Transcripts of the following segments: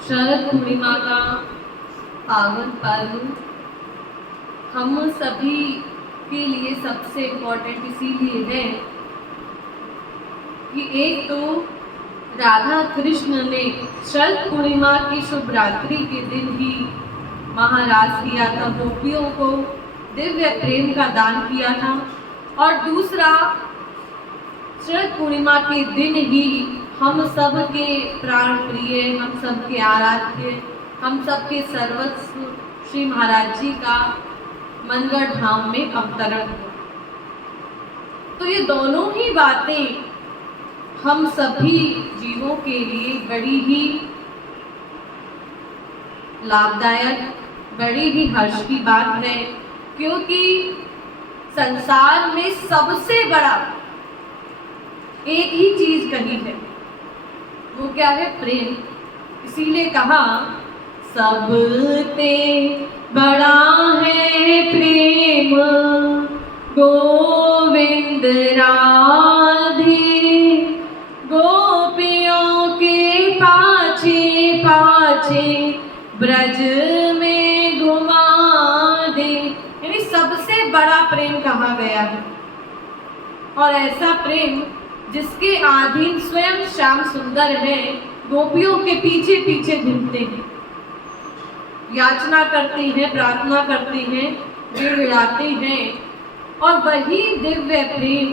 शरद पूर्णिमा का पावन पर्व हम सभी के लिए सबसे इम्पोर्टेंट इसीलिए है कि एक तो राधा कृष्ण ने शरद पूर्णिमा की शुभ रात्रि के दिन ही महाराज किया था, गोपियों को दिव्य प्रेम का दान किया था। और दूसरा, शरद पूर्णिमा के दिन ही हम सब के प्राण प्रिय, हम सब के आराध्य, हम सब के सर्वस्व श्री महाराज जी का मनगढ़ धाम में अवतरण हुआ। तो ये दोनों ही बातें हम सभी जीवों के लिए बड़ी ही लाभदायक, बड़ी ही हर्ष की बात है, क्योंकि संसार में सबसे बड़ा एक ही चीज कही है, वो क्या है? प्रेम। इसीलिए कहा सबते बड़ा है प्रेम, गोविंद राधे गोपियों के पाछे पाछे ब्रज में घुमा दे। यानी सबसे बड़ा प्रेम कहा गया है। और ऐसा प्रेम जिसके अधीन स्वयं श्याम सुंदर है, गोपियों के पीछे पीछे घूमते हैं, याचना करते हैं, प्रार्थना करते हैं, गिड़गिड़ाते हैं। और वही दिव्य प्रेम,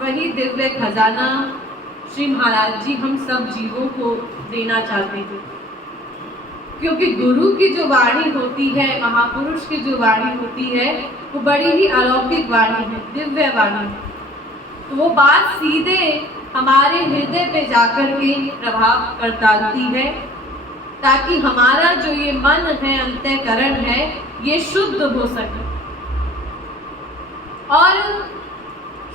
वही दिव्य खजाना श्री महाराज जी हम सब जीवों को देना चाहते हैं। क्योंकि गुरु की जो वाणी होती है, महापुरुष की जो वाणी होती है, वो बड़ी ही अलौकिक वाणी है, दिव्य वाणी है। तो वो बात सीधे हमारे हृदय पे जाकर के प्रभाव कर डालती है, ताकि हमारा जो ये मन है, अंतःकरण है, ये शुद्ध हो सके। और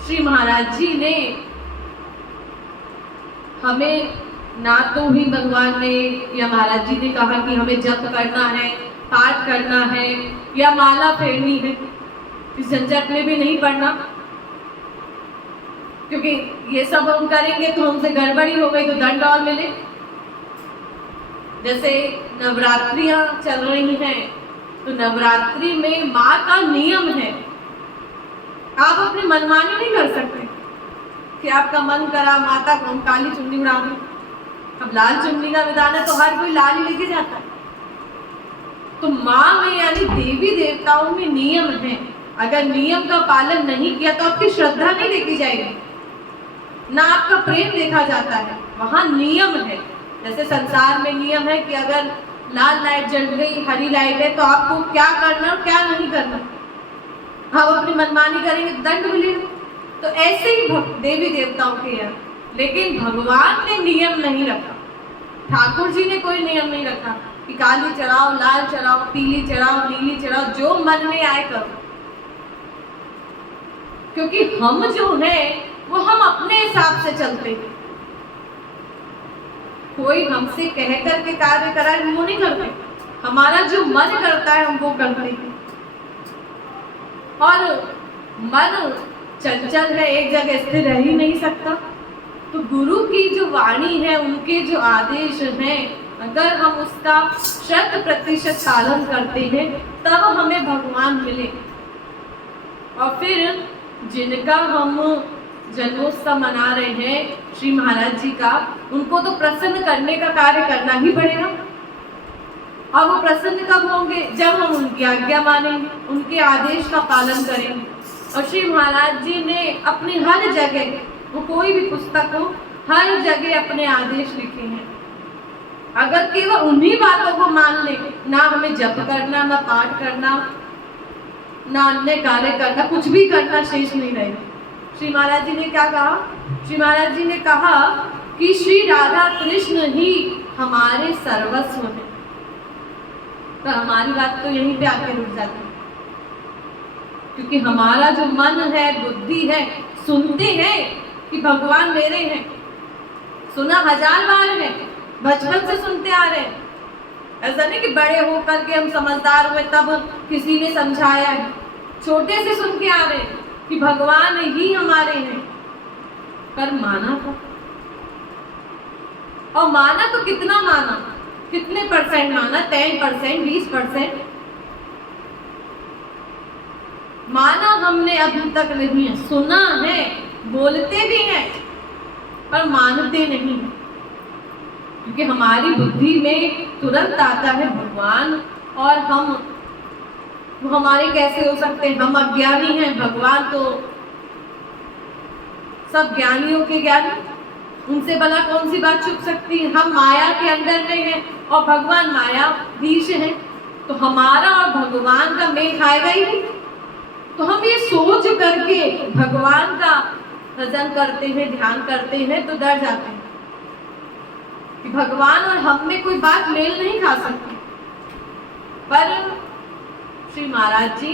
श्री महाराज जी ने हमें ना तो ही भगवान ने या महाराज जी ने कहा कि हमें जप करना है, पाठ करना है या माला फेरनी है, इस झंझट में भी नहीं पड़ना, क्योंकि ये सब हम करेंगे तो हमसे गड़बड़ी हो गई तो दंड और मिले। जैसे नवरात्रियां चल रही हैं, तो नवरात्रि में माँ का नियम है, आप अपनी मनमानी नहीं कर सकते कि आपका मन करा माता को हम काली चुन्नी उड़ा दें। अब लाल चुन्नी का विधान है तो हर कोई लाल ही लेके जाता है। तो माँ में यानी देवी देवताओं में नियम है, अगर नियम का पालन नहीं किया तो आपकी श्रद्धा नहीं देखी जाएगी, ना आपका प्रेम देखा जाता है। वहां नियम है। जैसे संसार में नियम है कि अगर लाल लाइट जल गई, हरी लाइट है, तो आपको क्या करना और क्या नहीं करना, आप अपनी मनमानी करेंगे दंड मिलेगा। तो ऐसे ही देवी देवताओं के हैं, लेकिन भगवान ने नियम नहीं रखा, ठाकुर जी ने कोई नियम नहीं रखा कि काली चढ़ाओ, लाल चढ़ाओ, पीली चढ़ाओ, नीली चढ़ाओ, जो मन में आए करो। क्योंकि हम जो है वो हम अपने हिसाब से चलते हैं, कोई हमसे कह करके कार्य कराए वो नहीं करते, हमारा जो मन करता है हम वो करते हैं। और मन चंचल है, एक जगह स्थिर रह ही नहीं सकता। तो गुरु की जो वाणी है, उनके जो आदेश हैं, अगर हम उसका 100% पालन करते हैं तब हमें भगवान मिले। और फिर जिनका हम जन्मोत्सव मना रहे हैं श्री महाराज जी का, उनको तो प्रसन्न करने का कार्य करना ही पड़ेगा। और वो प्रसन्न कब होंगे? जब हम उनकी आज्ञा मानेंगे, उनके आदेश का पालन करेंगे। और श्री महाराज जी ने अपनी हर जगह, वो कोई भी पुस्तक हो, हर जगह अपने आदेश लिखे हैं। अगर केवल उन्हीं बातों को मान ले, ना हमें जप करना, ना पाठ करना, ना अन्य कार्य करना, कुछ भी करना शेष नहीं रहेगा। श्री महाराज जी ने क्या कहा? श्री महाराज जी ने कहा कि श्री राधा कृष्ण ही हमारे सर्वस्व हैं। तो हमारी बात तो यहीं पे आके रुक जाती है, क्योंकि हमारा जो मन है, बुद्धि है, सुनते हैं कि भगवान मेरे हैं, सुना 1000 बार है, बचपन से सुनते आ रहे हैं। ऐसा नहीं कि बड़े होकर के हम समझदार हुए तब किसी ने समझाया है, छोटे से सुन के आ रहे हैं। कि भगवान ही हमारे हैं, पर माना था। और माना तो कितना माना, कितने परसेंट माना? 10%, 20%? माना हमने अभी तक नहीं है। सुना है, बोलते भी हैं, पर मानते नहीं, क्योंकि हमारी बुद्धि में तुरंत आता है भगवान, और हम वो हमारे कैसे हो सकते हैं? हम अज्ञानी हैं, भगवान तो सब ज्ञानियों के ज्ञानी, उनसे भला कौन सी बात छुप सकती है? हम माया के अंदर में हैं और भगवान मायाधीश हैं, तो हमारा और भगवान का मेल खाएगा ही नहीं। तो हम ये सोच करके भगवान का भजन करते हैं, ध्यान करते हैं, तो डर जाते हैं कि भगवान और हम में कोई बात मेल नहीं खा सकती। पर श्री महाराज जी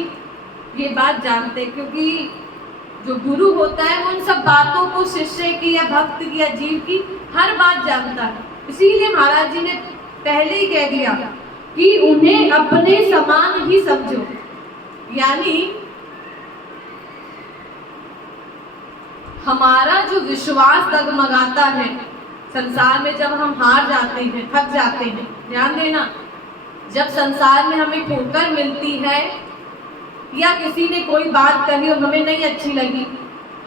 ये बात जानते, क्योंकि जो गुरु होता है वो उन सब बातों को शिष्य की या भक्त की या जीव की हर बात जानता है। इसीलिए महाराज जी ने पहले ही कह दिया कि उन्हें अपने समान ही समझो। यानी हमारा जो विश्वास डगमगाता है संसार में, जब हम हार जाते हैं, थक जाते हैं, ध्यान देना, जब संसार में हमें ठोकर मिलती है या किसी ने कोई बात कही और हमें नहीं अच्छी लगी,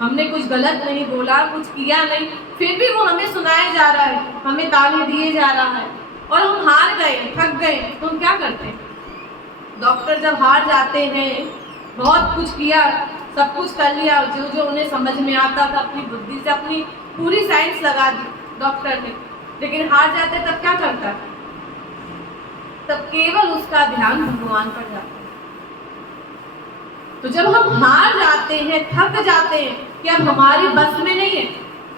हमने कुछ गलत नहीं बोला, कुछ किया नहीं, फिर भी वो हमें सुनाया जा रहा है, हमें ताने दिए जा रहा है और हम हार गए, थक गए, तो हम क्या करते हैं? डॉक्टर जब हार जाते हैं, बहुत कुछ किया, सब कुछ कर लिया, जो जो उन्हें समझ में आता था, अपनी बुद्धि से अपनी पूरी साइंस लगा दी डॉक्टर ने, लेकिन हार जाते तब क्या करता है? तब केवल उसका ध्यान भगवान पर जाता है। तो जब हम हार जाते हैं, थक जाते हैं कि अब हमारी बस में नहीं है,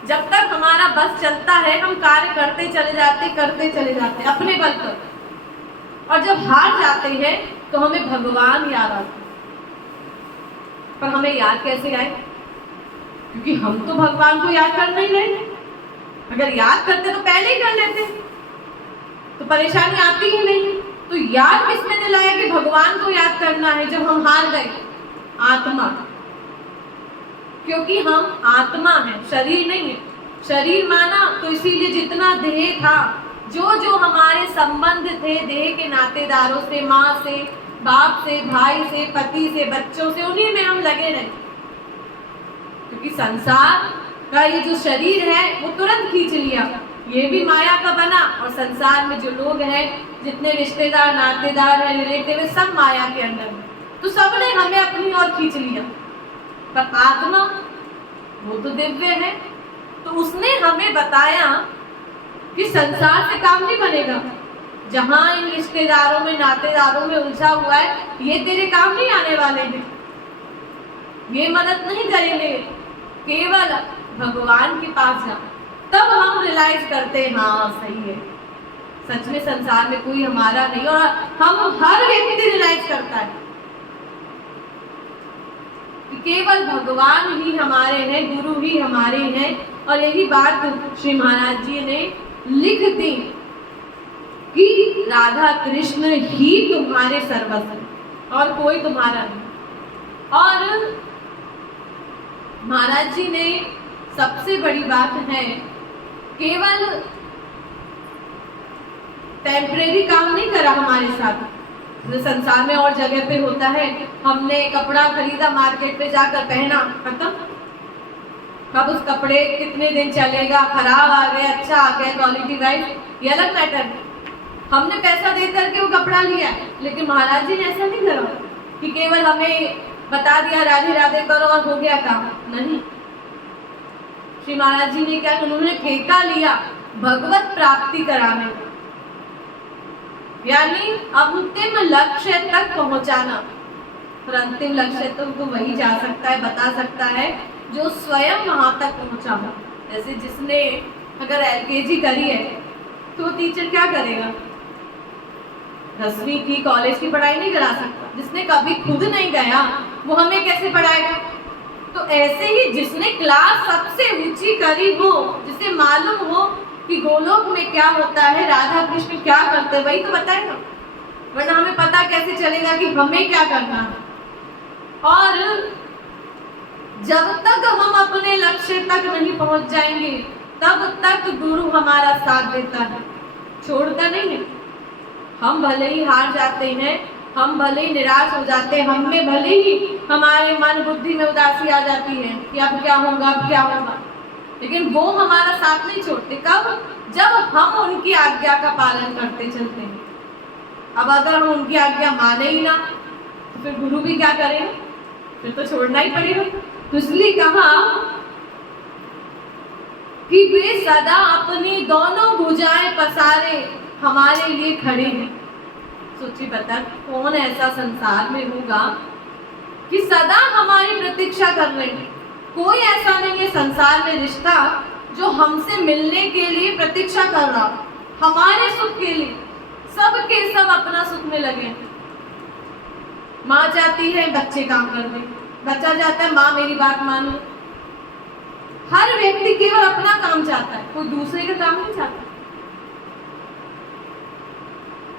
जब तक हमारा बस चलता है हम कार्य करते चले जाते अपने बल पर, और जब हार जाते हैं तो हमें भगवान याद आते हैं। पर हमें याद कैसे आए? क्योंकि हम तो भगवान को याद कर नहीं रहे। अगर याद करते तो पहले ही कर लेते, तो परेशानी आती ही नहीं। तो याद किसने दिलाया कि भगवान को याद करना है जब हम हार गए? आत्मा, क्योंकि हम आत्मा है, शरीर नहीं है। शरीर माना तो इसीलिए जितना देह था, जो जो हमारे संबंध थे देह के नातेदारों से, माँ से, बाप से, भाई से, पति से, बच्चों से, उन्हीं में हम लगे रहे। क्योंकि संसार का ये जो शरीर है वो तुरंत खींच लिया, ये भी माया का बना, और संसार में जो लोग हैं, जितने रिश्तेदार, नातेदार हैं, रिलेटिव है, सब माया के अंदर में, तो सबने हमें अपनी ओर खींच लिया। पर आत्मा वो तो दिव्य है, तो उसने हमें बताया कि संसार से काम नहीं बनेगा, जहां इन रिश्तेदारों में, नातेदारों में उलझा हुआ है, ये तेरे काम नहीं आने वाले हैं, ये मदद नहीं करेंगे, केवल भगवान के पास जा। तब हम रियलाइज करते हैं हाँ सही है, सच में संसार में कोई हमारा नहीं, और हम हर व्यक्ति रियलाइज करता है कि केवल भगवान ही हमारे हैं, गुरु ही हमारे हैं। और यही बात श्री महाराज जी ने लिख दी कि राधा कृष्ण ही तुम्हारे सर्वस्व हैं और कोई तुम्हारा नहीं। और महाराज जी ने सबसे बड़ी बात है, केवल टेम्परेरी काम नहीं करा हमारे साथ, संसार में और जगह पे होता है, हमने कपड़ा खरीदा, मार्केट पे जाकर पहना, खत्म। कब उस कपड़े कितने दिन चलेगा, खराब आ गया, अच्छा आ गया, क्वालिटी वाइज, ये अलग मैटर है। हमने पैसा दे करके वो कपड़ा लिया, लेकिन महाराज जी ने ऐसा नहीं करा कि केवल हमें बता दिया राधे राधे करो और हो गया काम, नहीं। श्री महाराज जी ने क्या, उन्होंने ठेका लिया भगवत प्राप्ति कराने का, यानी अंतिम लक्ष्य तक पहुंचाना। और अंतिम लक्ष्य तो वही जा सकता है, बता सकता है जो स्वयं वहां तक पहुंचा हो। जैसे जिसने अगर LKG करी है तो टीचर क्या करेगा? 10वीं की, कॉलेज की पढ़ाई नहीं करा सकता। जिसने कभी खुद नहीं गया वो हमें कैसे पढ़ाएगा? तो ऐसे ही जिसने क्लास सबसे ऊंची करी हो, जिसे मालूम हो कि गोलोक में क्या होता है, राधा कृष्ण क्या करते, वही तो बताएगा, वरना हमें पता कैसे चलेगा कि हमें क्या करना है। और जब तक हम अपने लक्ष्य तक नहीं पहुंच जाएंगे तब तक गुरु हमारा साथ देता है, छोड़ता नहीं है। हम भले ही हार जाते हैं, हम भले ही निराश हो जाते हैं, हम में भले ही हमारे मन बुद्धि में उदासी आ जाती है कि अब क्या होगा, अब क्या होगा, लेकिन वो हमारा साथ नहीं छोड़ते। कब? जब हम उनकी आज्ञा का पालन करते चलते हैं। अब अगर हम उनकी आज्ञा माने ही ना तो फिर गुरु भी क्या करें, फिर तो छोड़ना ही पड़ेगा। तो इसलिए कहा कि वे सदा अपनी दोनों भुजाएं पसारे हमारे लिए खड़े हैं। सोचिए बता, कौन ऐसा संसार में होगा कि सदा हमारी प्रतीक्षा कर रहे हैं। कोई ऐसा नहीं है संसार में रिश्ता जो हमसे मिलने के लिए प्रतीक्षा कर रहा, हमारे सुख के लिए। सब के सब अपना सुख में लगे। माँ चाहती है बच्चे काम कर दे, बच्चा चाहता है माँ मेरी बात मान ले। हर व्यक्ति केवल अपना काम चाहता है, कोई दूसरे का काम नहीं चाहता।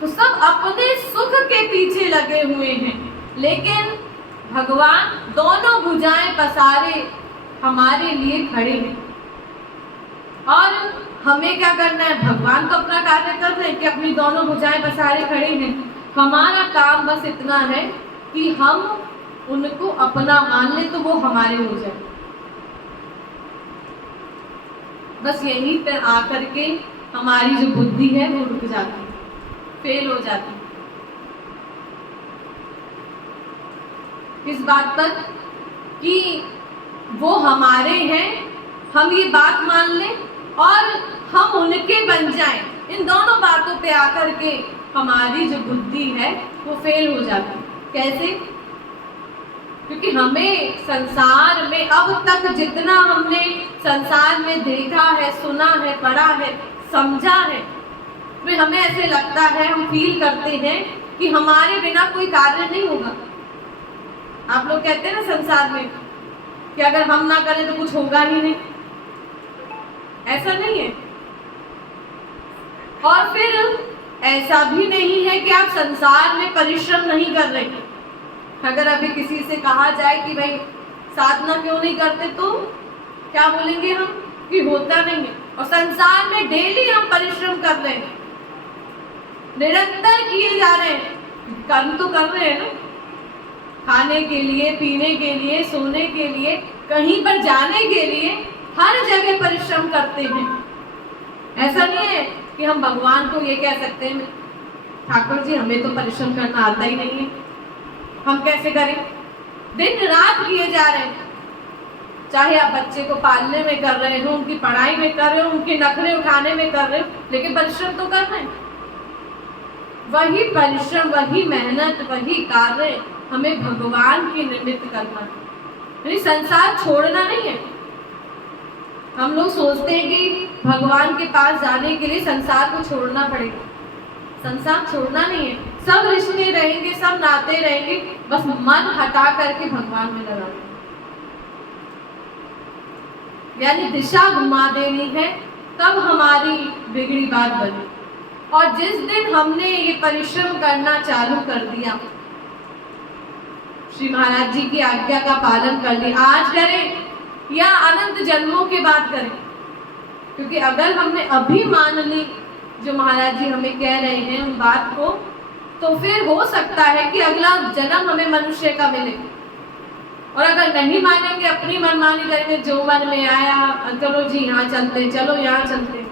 तो सब अपने सुख के पीछे लगे हुए हैं, लेकिन भगवान दोनों भुजाएं पसारे हमारे लिए खड़े हैं। और हमें क्या करना है? भगवान तो अपना कार्य कर रहे हैं कि अपनी दोनों भुजाएं पसारे खड़े हैं। हमारा काम बस इतना है कि हम उनको अपना मान ले तो वो हमारे हो जाए। बस यहीं पर आकर के हमारी जो बुद्धि है वो रुक जाती है, फेल हो जाती है। किस बात पर? कि वो हमारे हैं, हम ये बात मान लें और हम उनके बन जाएं। इन दोनों बातों पे आकर के हमारी जो बुद्धि है वो फेल हो जाती है। कैसे? क्योंकि हमें संसार में अब तक जितना हमने संसार में देखा है, सुना है, पढ़ा है, समझा है, तो हमें ऐसे लगता है, हम फील करते हैं कि हमारे बिना कोई कार्य नहीं होगा। आप लोग कहते हैं ना संसार में कि अगर हम ना करें तो कुछ होगा ही नहीं। ऐसा नहीं है। और फिर ऐसा भी नहीं है कि आप संसार में परिश्रम नहीं कर रहे। अगर अभी किसी से कहा जाए कि भाई साधना क्यों नहीं करते, तो क्या बोलेंगे हम कि होता नहीं है। और संसार में डेली हम परिश्रम कर रहे हैं, निरंतर किए जा रहे हैं, कर्म तो कर रहे हैं ना, खाने के लिए, पीने के लिए, सोने के लिए, कहीं पर जाने के लिए, हर जगह परिश्रम करते हैं। ऐसा नहीं है कि हम भगवान को ये कह सकते हैं ठाकुर जी हमें तो परिश्रम करना आता ही नहीं है, हम कैसे करें? दिन रात किए जा रहे हैं। चाहे आप बच्चे को पालने में कर रहे हो, उनकी पढ़ाई में कर रहे हो, उनके नखरे उठाने में कर रहे हो, लेकिन परिश्रम तो कर रहे हैं। वही परिश्रम, वही मेहनत, वही कार्य हमें भगवान के निमित्त करना है, यानी संसार छोड़ना नहीं है। हम लोग सोचते हैं कि भगवान के पास जाने के लिए संसार को छोड़ना पड़ेगा। संसार छोड़ना नहीं है। सब रिश्ते रहेंगे, सब नाते रहेंगे, बस मन हटा करके भगवान में लगा, यानी दिशा घुमा देनी है, तब हमारी बिगड़ी बात बनी। और जिस दिन हमने ये परिश्रम करना चालू कर दिया, श्री महाराज जी की आज्ञा का पालन कर लिया, आज करें या अनंत जन्मों के बाद करें, क्योंकि अगर हमने अभी मान ली जो महाराज जी हमें कह रहे हैं उन बात को, तो फिर हो सकता है कि अगला जन्म हमें मनुष्य का मिले। और अगर नहीं मानेंगे, अपनी मनमानी करेंगे, जो मन में आया चलो जी यहाँ चलते, चलो यहाँ चलते,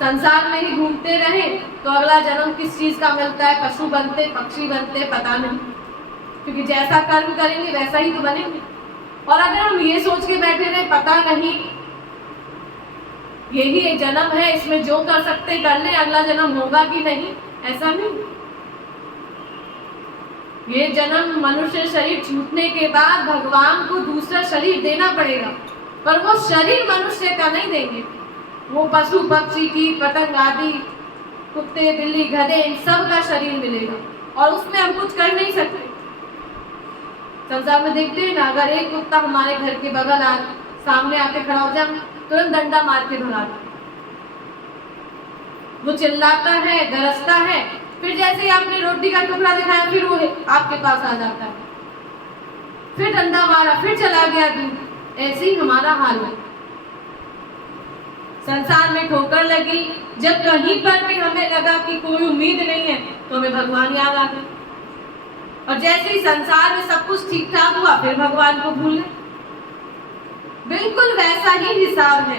संसार में ही घूमते रहे, तो अगला जन्म किस चीज का मिलता है? पशु बनते, पक्षी बनते, पता नहीं, क्योंकि जैसा कर्म करेंगे वैसा ही तो बनेंगे। और अगर हम ये सोच के बैठे रहे पता नहीं, यही एक जन्म है, इसमें जो कर सकते कर ले, अगला जन्म होगा कि नहीं, ऐसा नहीं। ये जन्म मनुष्य शरीर छूटने के बाद भगवान को दूसरा शरीर देना पड़ेगा, पर वो शरीर मनुष्य का नहीं देंगे, वो पशु पक्षी की, पतंग आदि, कुत्ते बिल्ली गधे, इन सब का शरीर मिलेगा, और उसमें हम कुछ कर नहीं सकते। संसार में देखते हैं ना, अगर एक कुत्ता हमारे घर के बगल सामने आके खड़ा हो जाए, तुरंत डंडा मार के भगाता, वो चिल्लाता है, गरजता है, फिर जैसे ही आपने रोटी का टुकड़ा दिखाया फिर वो आपके पास आ जाता है। फिर डंडा मारा, फिर चला गया दूर। ऐसे ही हमारा हाल है। संसार में ठोकर लगी, जब कहीं पर भी हमें लगा कि कोई उम्मीद नहीं है तो हमें भगवान याद आ गए, और जैसे ही संसार में सब कुछ ठीक ठाक हुआ फिर भगवान को भूल गए। बिल्कुल वैसा ही हिसाब है।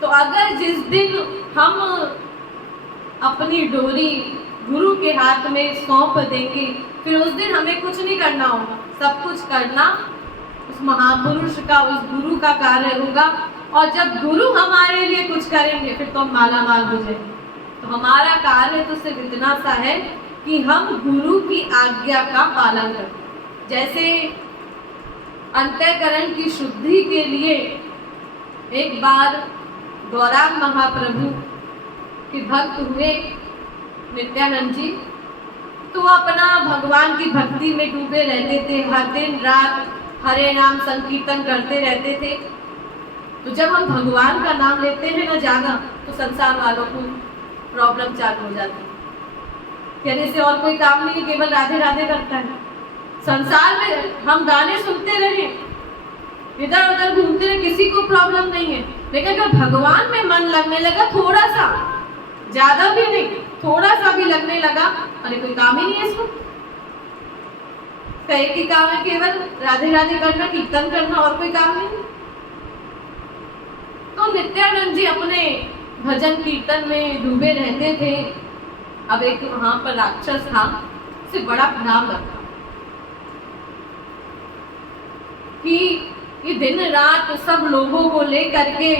तो अगर जिस दिन हम अपनी डोरी गुरु के हाथ में सौंप देंगे, फिर उस दिन हमें कुछ नहीं करना होगा, सब कुछ करना उस महापुरुष का, उस गुरु का कार्य होगा। और जब गुरु हमारे लिए कुछ करेंगे फिर तो हम माला माल हो जाएंगे। तो हमारा कार्य तो सिर्फ इतना सा है कि हम गुरु की आज्ञा का पालन करें। जैसे अंतःकरण की शुद्धि के लिए एक बार गौरांग महाप्रभु के भक्त हुए नित्यानंद जी, तो अपना भगवान की भक्ति में डूबे रहते थे, हर दिन रात हरे नाम संकीर्तन करते रहते थे। तो जब हम भगवान का नाम लेते हैं ना ज्यादा, तो संसार वालों को प्रॉब्लम चालू हो जाती है। कहने से और कोई काम नहीं, केवल राधे राधे करता है। संसार में हम गाने सुनते रहे, इधर उधर घूमते रहे, किसी को प्रॉब्लम नहीं है। लेकिन अगर भगवान में मन लगने लगा, थोड़ा सा, ज्यादा भी नहीं, थोड़ा सा भी लगने लगा, अरे कोई काम ही नहीं है इसको, एक ही काम है केवल राधे राधे करना, कीर्तन करना, और कोई काम नहीं। तो नित्यानंद जी अपने भजन कीर्तन में डूबे रहते थे। अब एक वहां पर राक्षस था, उसे बड़ा खराब लगा कि ये दिन रात सब लोगों को लेकर के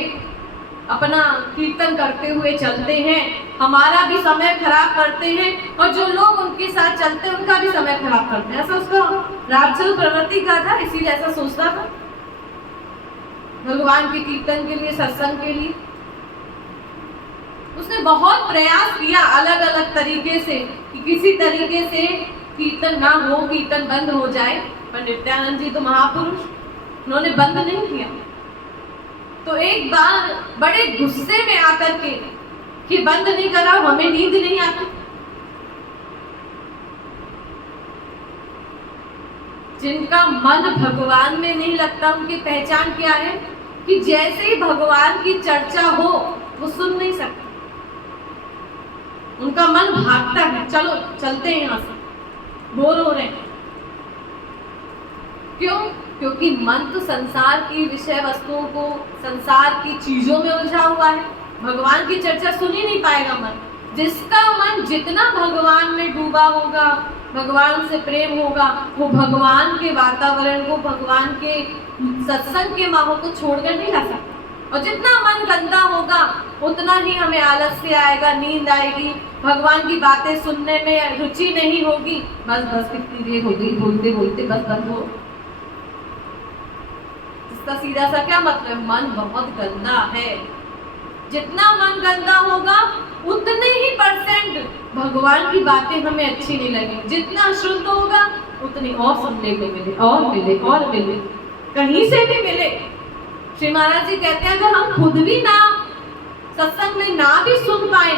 अपना कीर्तन करते हुए चलते हैं, हमारा भी समय खराब करते हैं, और जो लोग उनके साथ चलते हैं उनका भी समय खराब करते हैं। ऐसा उसका राक्षस प्रवृत्ति का था, इसीलिए ऐसा सोचता था। भगवान के कीर्तन के लिए, सत्संग के लिए उसने बहुत प्रयास किया अलग अलग तरीके से कि किसी तरीके से कीर्तन ना हो, कीर्तन बंद हो जाए। पर नित्यानंद जी तो महापुरुष, उन्होंने बंद नहीं किया। तो एक बार बड़े गुस्से में आकर के कि बंद नहीं करा, हमें नींद नहीं आती। जिनका मन भगवान में नहीं लगता, उनकी पहचान क्या है कि जैसे ही भगवान की चर्चा हो वो सुन नहीं सकते, उनका मन भागता है, चलो चलते हैं यहां से, बोर हो रहे हैं। क्यों? क्योंकि मन तो संसार की विषय वस्तुओं को, संसार की चीजों में उलझा हुआ है, भगवान की चर्चा सुन ही नहीं पाएगा मन। जिसका मन जितना भगवान में डूबा होगा, भगवान से प्रेम होगा, वो भगवान के वातावरण को, भगवान के सत्संग के माहौल को छोड़कर नहीं ला सकता। और जितना मन गंदा होगा उतना ही हमें आलस्य आएगा, नींद आएगी, भगवान की बातें सुनने में रुचि नहीं होगी। बस बस कितनी देर हो गई बोलते बोलते, बस बंद हो। इसका सीधा सा क्या मतलब? मन बहुत गंदा है। जितना मन गंदा होगा उतने ही परसेंट भगवान की बातें हमें अच्छी नहीं लगेंगी। जितना शुद्ध होगा उतनी और सुनने को मिले, और मिले, और मिले, कहीं से भी मिले। श्री महाराज जी कहते हैं अगर हम खुद भी ना सत्संग में ना भी सुन पाए,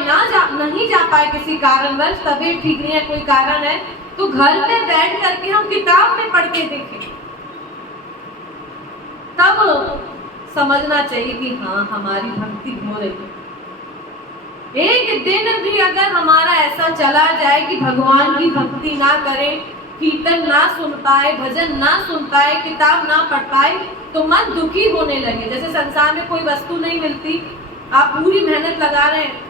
नहीं जा पाए किसी कारणवश, तबीयत ठीक नहीं है, कोई कारण है, तो घर में बैठ करके हम किताब में पढ़ के देखें, तब समझना चाहिए कि हाँ हमारी भक्ति हो रही है। एक दिन भी अगर हमारा ऐसा चला जाए कि भगवान की भक्ति ना करें, कीर्तन ना सुन पाए, भजन ना सुन पाए, किताब ना पढ़ पाए, तो मन दुखी होने लगे। जैसे संसार में कोई वस्तु नहीं मिलती, आप पूरी मेहनत लगा रहे हैं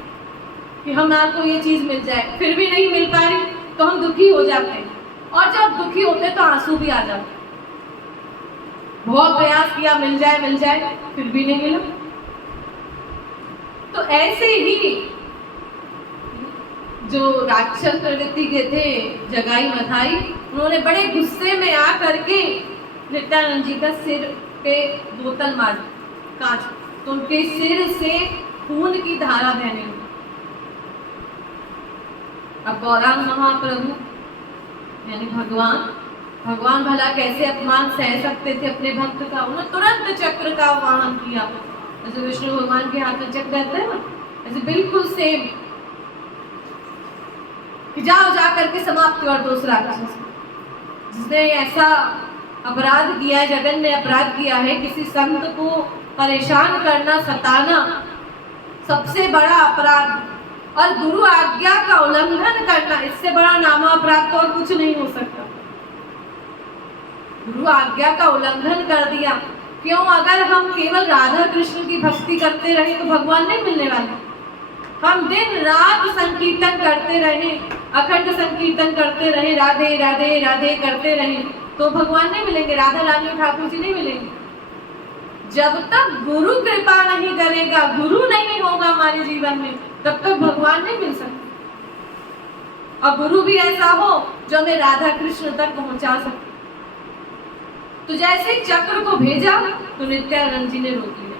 कि हमारे ये चीज मिल जाए, फिर भी नहीं मिल पा रही तो हम दुखी हो जाते हैं। और जब दुखी होते तो आंसू भी आ जाते। बहुत प्रयास किया मिल जाए, फिर भी नहीं मिला। तो ऐसे ही जो राक्षस प्रवृत्ति के थे जगाई मथाई, उन्होंने बड़े गुस्से में आ करके नित्यानंद जी का सिर पे बोतल मार कांच, तो उनके सिर से खून की धारा बहने लगी। अब गौरांग महाप्रभु यानी भगवान भला कैसे अपमान सह सकते थे अपने भक्त का? उन्होंने तुरंत चक्र का वाहन किया, जैसे विष्णु भगवान के हाथ में चक्र रहता है ना, ऐसे बिल्कुल सेम, कि जाओ जा करके समाप्त कर दो उस राक्षस, जिसने ऐसा अपराध किया है, जगन ने अपराध किया है, किसी संत को परेशान करना, सताना सबसे बड़ा अपराध, और गुरु आज्ञा का उल्लंघन करना, इससे बड़ा नामा अपराध तो और कुछ नहीं हो सकता। गुरु आज्ञा का उल्लंघन कर दिया, क्यों? अगर हम केवल राधा कृष्ण की भक्ति करते रहे तो भगवान नहीं मिलने वाले। हम दिन रात संकीर्तन करते रहे, अखंड संकीर्तन करते रहे, राधे राधे राधे करते रहे, तो भगवान नहीं मिलेंगे, राधा रानी ठाकुर जी नहीं मिलेंगे। जब तक गुरु कृपा नहीं करेगा, गुरु नहीं होगा हमारे जीवन में, तब तक भगवान नहीं मिल सकता। और गुरु भी ऐसा हो जो हमें राधा कृष्ण तक पहुंचा सके। तो जैसे चक्र को भेजा तो नित्यानंद जी ने रोक लिया,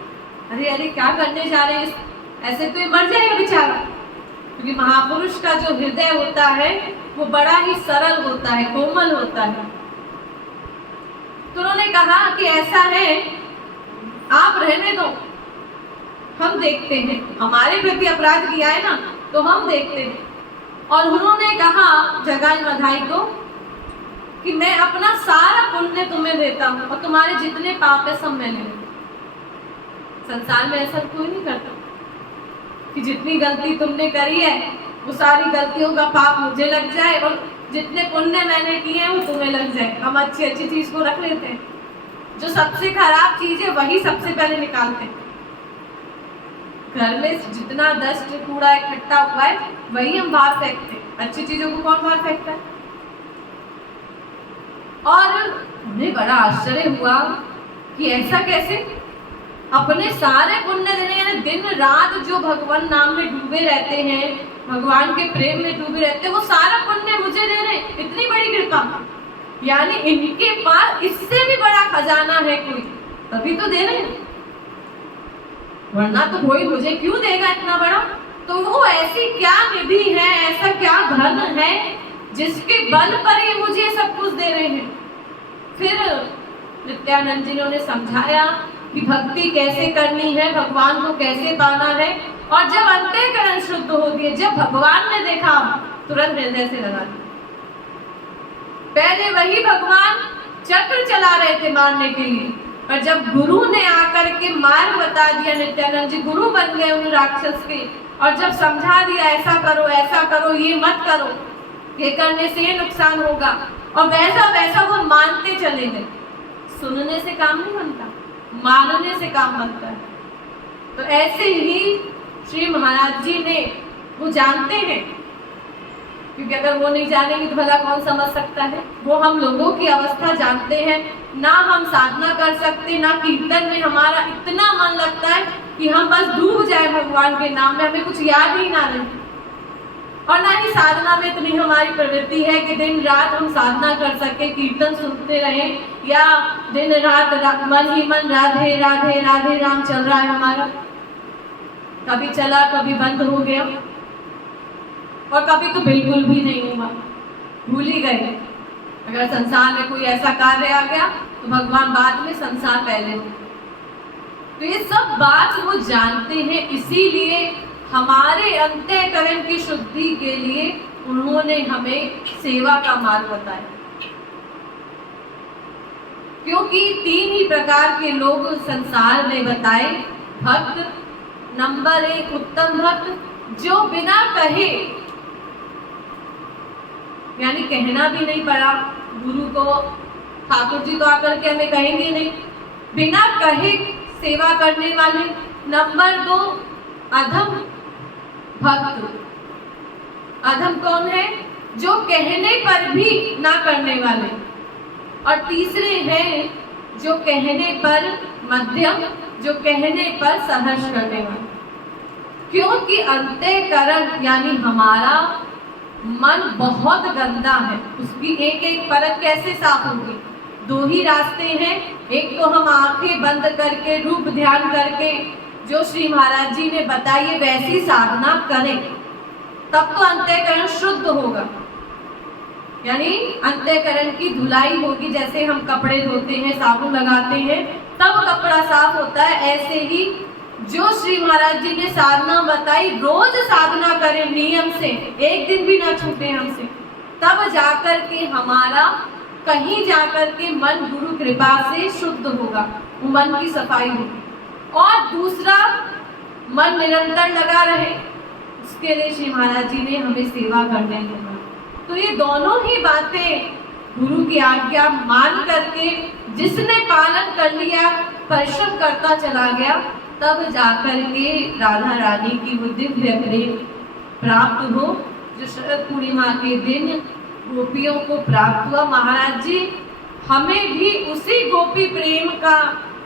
अरे अरे क्या करने जा रहे हैं, ऐसे तो ये मर जाएगा बेचारा। क्योंकि महापुरुष का जो हृदय होता है वो बड़ा ही सरल होता है, कोमल होता है। तो उन्होंने कहा कि ऐसा है, आप रहने दो, हम देखते हैं, हमारे प्रति अपराध किया है ना तो हम देखते हैं। और उन्होंने कहा जगाई मधाई को कि मैं अपना सारा पुण्य तुम्हें देता हूं और तुम्हारे जितने पाप है सब मैं ले लूं। संसार में ऐसा कोई नहीं करता कि जितनी गलती तुमने करी है वो सारी गलतियों का पाप मुझे लग जाए और जितने पुण्य मैंने किए हैं वो तुम्हें लग जाए। हम अच्छी अच्छी चीज को रख लेते हैं, जो सबसे खराब चीज है वही सबसे पहले निकालते हैं। घर में जितना डस्ट कूड़ा इकट्ठा हुआ है वही हम बाहर फेंकते हैं, अच्छी चीजों को कौन बाहर फेंकता है? और उन्हें बड़ा आश्चर्य हुआ कि ऐसा कैसे, अपने सारे पुण्य देने, यानी दिन रात जो भगवान नाम में डूबे रहते हैं, भगवान के प्रेम में डूबे रहते हैं, वो सारा पुण्य मुझे दे रहे, इतनी बड़ी कृपा। यानी इनके पास इससे भी बड़ा खजाना है कोई, तभी तो दे रहे हैं, वरना तो कोई मुझे क्यों देगा इतना बड़ा। तो वो ऐसी क्या निधि है, ऐसा क्या धन है जिसके बल पर ये मुझे सब कुछ दे रहे हैं। फिर नित्यानंद जी ने उन्हें समझाया कि भक्ति कैसे करनी है, भगवान को कैसे पाना है। और जब अंतःकरण शुद्ध होती है, जब भगवान ने देखा तुरंत हृदय से लगा दिया। पहले वही भगवान चक्र चला रहे थे मारने के लिए, और जब गुरु ने आकर के मार्ग बता दिया, नित्यानंद जी गुरु बन गए उन राक्षस के, और जब समझा दिया ऐसा करो, ये मत करो, ये करने से नुकसान होगा, और वैसा वैसा वो मानते चले गए। सुनने से काम नहीं बनता, मानने से काम बनता है। तो ऐसे ही श्री महाराज जी ने, वो जानते हैं, क्योंकि अगर वो नहीं जानेंगे तो भला कौन समझ सकता है। वो हम लोगों की अवस्था जानते हैं, ना हम साधना कर सकते, ना कीर्तन में हमारा इतना मन लगता है कि हम बस डूब जाए भगवान के नाम में, हमें कुछ याद ही ना रहे। और ना ही साधना में इतनी हमारी प्रवृत्ति है कि दिन रात हम साधना कर सके, कीर्तन सुनते रहे, या दिन रात मन ही मन राधे राधे राधे राम चल रहा है हमारा। कभी चला, कभी बंद हो गया, और कभी तो बिल्कुल भी नहीं हुआ, भूल ही गए। अगर संसार में कोई ऐसा कार्य आ गया तो भगवान बाद में, संसार पहले हो। तो ये सब बात वो जानते हैं, इसीलिए हमारे अंतःकरण की शुद्धि के लिए उन्होंने हमें सेवा का मार्ग बताया। क्योंकि 3 ही प्रकार के लोग संसार में बताए। भक्त, नंबर 1 उत्तम भक्त, जो बिना कहे, यानी कहना भी नहीं पड़ा गुरु को, ठाकुर जी तो आकर के हमें कहेंगे नहीं, बिना कहे सेवा करने वाले। नंबर 2 अधम भक्त। अधम कौन है? जो कहने पर भी ना करने वाले। और तीसरे हैं जो कहने पर मध्यम, जो कहने पर सहर्ष करने वाले। क्योंकि अंतःकरण यानी हमारा मन बहुत गंदा है, उसकी एक एक परत कैसे साफ होगी? 2 ही रास्ते हैं। एक तो हम आंखें बंद करके, रूप ध्यान करके, जो श्री महाराज जी ने बताई वैसी साधना करें, तब तो अंतःकरण शुद्ध होगा, यानी अंतःकरण की धुलाई होगी। जैसे हम कपड़े धोते हैं, साबुन लगाते हैं, तब कपड़ा साफ होता है, ऐसे ही जो श्री महाराज जी ने साधना बताई, रोज साधना करें नियम से, एक दिन भी ना छूटे हमसे, तब जाकर के हमारा कहीं जाकर के मन गुरु कृपा से शुद्ध होगा, वो मन की सफाई होगी। और दूसरा, मन निरंतर लगा रहे, उसके लिए श्री महाराज जी ने हमें सेवा करने को कहा। तो ये दोनों ही बातें गुरु की आज्ञा मान करके जिसने पालन कर लिया, परिश्रम करता चला गया, तब जाकर के राधा रानी की वो दिव्य प्रेम प्राप्त हो, जो शरद पूर्णिमा के दिन गोपियों को प्राप्त हुआ। महाराज जी हमें भी उसी गोपी प्रेम का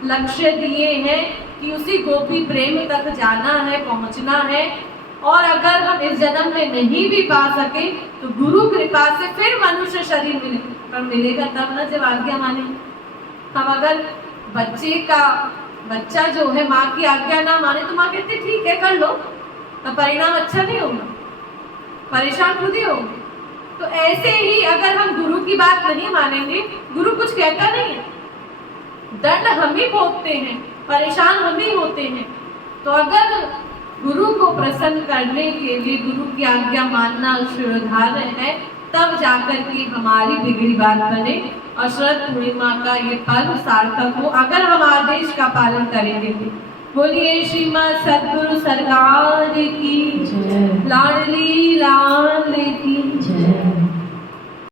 लक्ष्य दिए हैं कि उसी गोपी प्रेम तक जाना है, पहुंचना है। और अगर हम इस जन्म में नहीं भी पा सके तो गुरु कृपा से फिर मनुष्य शरीर मिले, पर मिलेगा तब ना जब आज्ञा माने। हम अगर बच्चा जो है माँ की आज्ञा ना माने तो माँ कहती ठीक है कर लो, तो परिणाम अच्छा नहीं होगा, परेशान खुद ही होंगे। तो ऐसे ही अगर हम गुरु की बात नहीं मानेंगे, गुरु कुछ कहता नहीं है, दंड हम ही भोगते हैं, परेशान हम ही होते हैं। तो अगर गुरु को प्रसन्न करने के लिए गुरु की आज्ञा मानना शिरोधार्य है, तब जाकर के हमारी बिगड़ी बात बने और शरद पूर्णिमा का ये पर्व सार्थक हो, अगर हम आदेश का पालन करेंगे। बोलिए श्रीमद सद्गुरु सरकार की, लाडली लाल की।